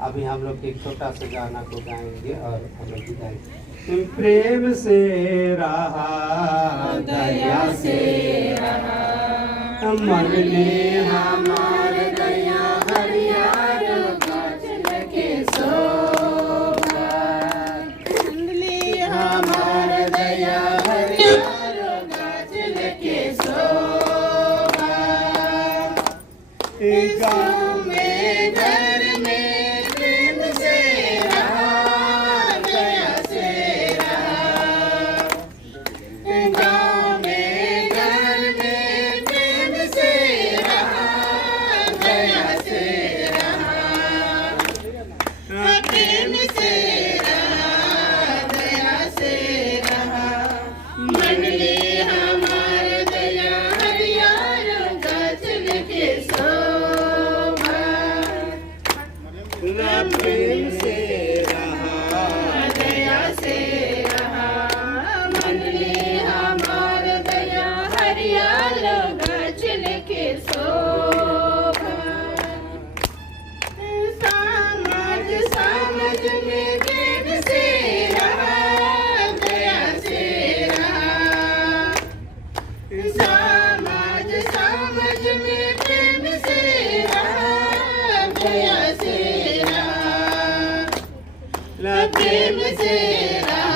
अभी हम लोग एक छोटा सा गाना को गाएंगे और हम लोग गाएंगे। प्रेम से रहा, दया से रहा, मन ने हमार दया हरियार गाछ लगे शोभा, हमार दया हरियार गाछ लगे शोभा। गाँव में घर में प्रेम से रहा, दया से रहा, गाँव में घर में प्रेम से रहा, दया से रहा, प्रेम से रहा, दया से रहा, मन ले हमार दया हरियार गाछ लगे शोभा। प्रेम से रहा, दया से रहा, मन ले हमार दया हरियार गाछ लगे शोभा। समाज समाज में प्रेम से रहा, दया से रहा, समाज समाज में प्रेम से रहा, दया से रहा, प्रेम से रहा।